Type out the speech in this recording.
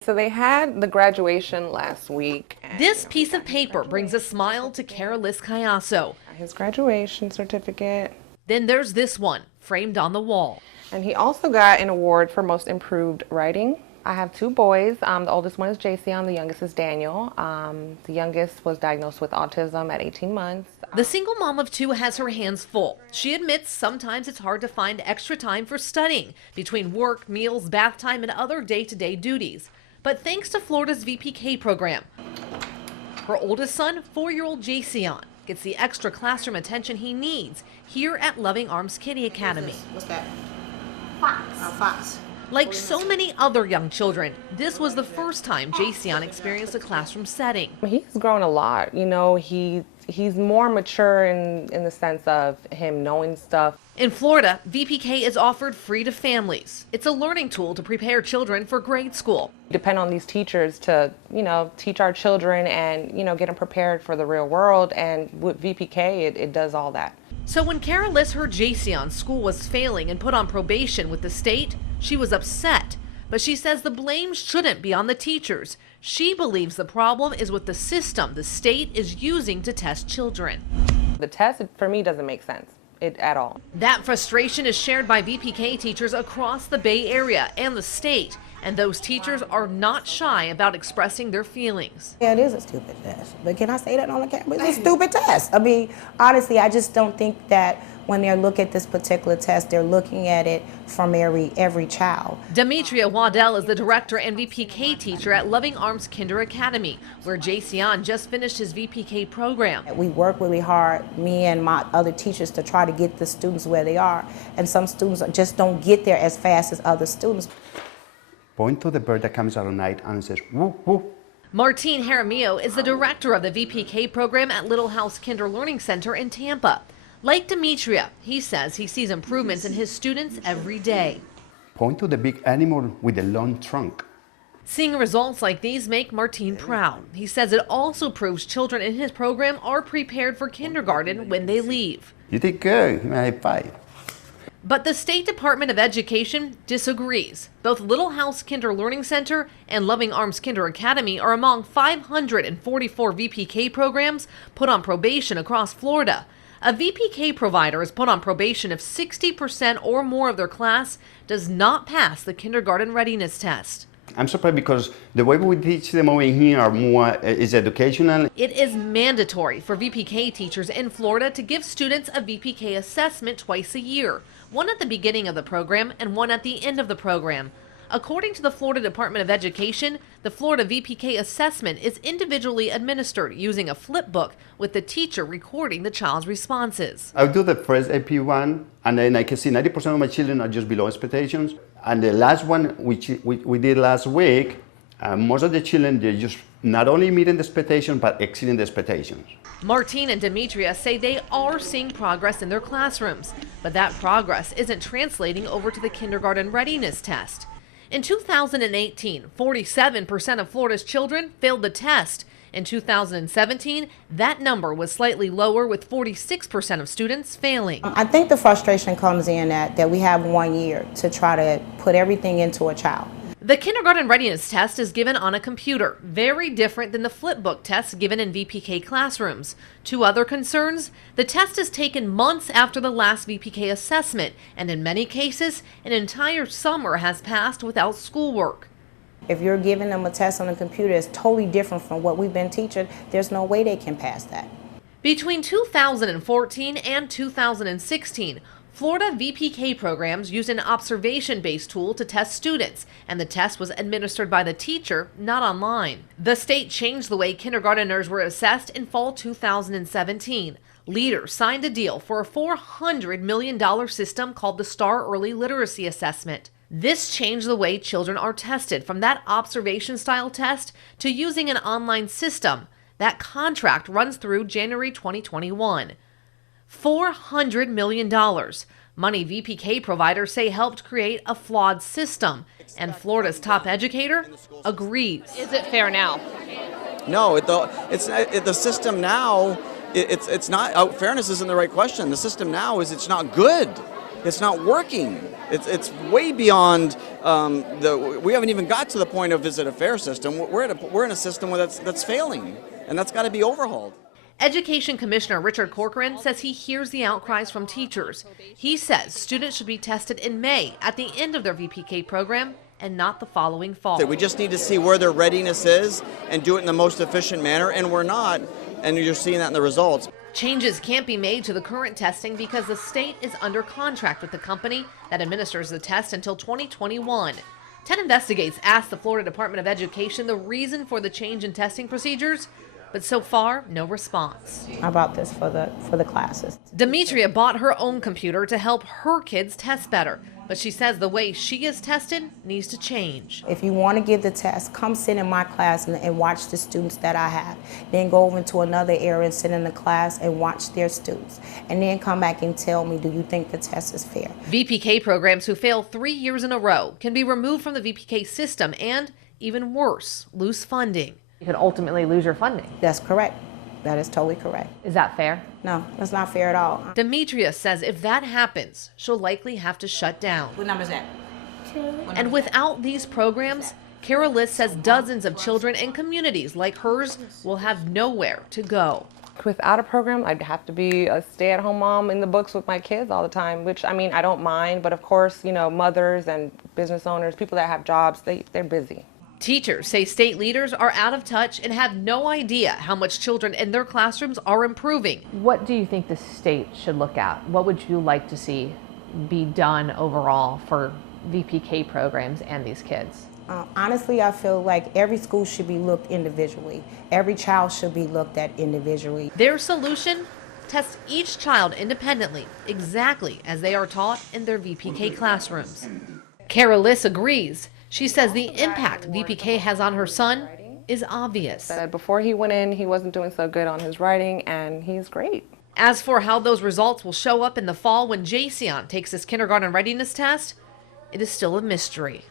So they had the graduation last week. This piece of paper brings a smile to Carolys Cayasso. His graduation certificate. Then there's this one, framed on the wall. And he also got an award for most improved writing. I have two boys. The oldest one is Jason, the youngest is Daniel. The youngest was diagnosed with autism at 18 months. The single mom of two has her hands full. She admits sometimes it's hard to find extra time for studying between work, meals, bath time, and other day-to-day duties. But thanks to Florida's VPK program, her oldest son, 4-year-old Jason, gets the extra classroom attention he needs here at Loving Arms Kiddie Academy. What's that? Fox. Fox. Like so many other young children, this was the first time Jason experienced a classroom setting. He's grown a lot. You know, he's more mature in the sense of him knowing stuff. In Florida, VPK is offered free to families. It's a learning tool to prepare children for grade school. Depend on these teachers to, teach our children and, get them prepared for the real world. And with VPK, it does all that. So when Carolys heard Jason's school was failing and put on probation with the state, she was upset. But she says the blame shouldn't be on the teachers. She believes the problem is with the system the state is using to test children. The test, for me, doesn't make sense at all. That frustration is shared by VPK teachers across the Bay Area and the state. And those teachers are not shy about expressing their feelings. Yeah, it is a stupid test. But can I say that on the camera? It's a stupid test. I mean, honestly, I just don't think that when they look at this particular test, they're looking at it from every child. Demetria Waddell is the director and VPK teacher at Loving Arms Kinder Academy, where Jason just finished his VPK program. We work really hard, me and my other teachers, to try to get the students where they are. And some students just don't get there as fast as other students. Point to the bird that comes out at night and says, woo, woo. Martine Jaramillo is the director of the VPK program at Little House Kinder Learning Center in Tampa. Like Demetria, he says he sees improvements in his students every day. Point to the big animal with the long trunk. Seeing results like these make Martine proud. He says it also proves children in his program are prepared for kindergarten when they leave. You did good. High five. But the State Department of Education disagrees. Both Little House Kinder Learning Center and Loving Arms Kinder Academy are among 544 VPK programs put on probation across Florida. A VPK provider is put on probation if 60% or more of their class does not pass the kindergarten readiness test. I'm surprised because the way we teach them over here are more is educational. It is mandatory for VPK teachers in Florida to give students a VPK assessment twice a year, one at the beginning of the program and one at the end of the program. According to the Florida Department of Education, the Florida VPK assessment is individually administered using a flip book with the teacher recording the child's responses. I do the first AP1, and then I can see 90% of my children are just below expectations. And the last one, which we did last week, most of the children, they're just not only meeting the expectations, but exceeding the expectations. Martine and Demetria say they are seeing progress in their classrooms, but that progress isn't translating over to the kindergarten readiness test. In 2018, 47% of Florida's children failed the test. In 2017, that number was slightly lower, with 46% of students failing. I think the frustration comes in that we have 1 year to try to put everything into a child. The kindergarten readiness test is given on a computer, very different than the flipbook tests given in VPK classrooms. Two other concerns: the test is taken months after the last VPK assessment, and in many cases, an entire summer has passed without schoolwork. If you're giving them a test on a computer, it's totally different from what we've been teaching. There's no way they can pass that. Between 2014 and 2016, Florida VPK programs used an observation-based tool to test students, and the test was administered by the teacher, not online. The state changed the way kindergarteners were assessed in fall 2017. Leaders signed a deal for a $400 million system called the Star Early Literacy Assessment. This changed the way children are tested from that observation-style test to using an online system. That contract runs through January 2021. $400 million. Money VPK providers say helped create a flawed system, and Florida's top educator agrees. Is it fair now? No, the system now. It's not. Fairness isn't the right question. The system now is it's not good. It's not working. It's way beyond we haven't even got to the point of is it a fair system. We're in a system that's failing, and that's got to be overhauled. Education Commissioner Richard Corcoran says he hears the outcries from teachers. He says students should be tested in May at the end of their VPK program and not the following fall. We just need to see where their readiness is and do it in the most efficient manner, and we're not, and you're seeing that in the results. Changes can't be made to the current testing because the state is under contract with the company that administers the test until 2021. 10 Investigates asked the Florida Department of Education the reason for the change in testing procedures, but so far, no response. About this for the classes. Demetria bought her own computer to help her kids test better, but she says the way she is tested needs to change. If you want to give the test, come sit in my class and watch the students that I have. Then go over to another area and sit in the class and watch their students. And then come back and tell me, do you think the test is fair? VPK programs who fail 3 years in a row can be removed from the VPK system and, even worse, lose funding. You could ultimately lose your funding. That's correct. That is totally correct. Is that fair? No, that's not fair at all. Demetria says if that happens, she'll likely have to shut down. What number is that? And without these programs, Kara Liss says dozens of children and communities like hers will have nowhere to go. Without a program, I'd have to be a stay-at-home mom in the books with my kids all the time, which, I mean, I don't mind, but of course, you know, mothers and business owners, people that have jobs, they're busy. Teachers say state leaders are out of touch and have no idea how much children in their classrooms are improving. What do you think the state should look at? What would you like to see be done overall for VPK programs and these kids? Honestly, I feel like every school should be looked individually. Every child should be looked at individually. Their solution? Test each child independently, exactly as they are taught in their VPK classrooms. Kara Liss agrees. She says the impact VPK has on her son is obvious. Before he went in, he wasn't doing so good on his writing, and he's great. As for how those results will show up in the fall when Jason takes his kindergarten readiness test, it is still a mystery.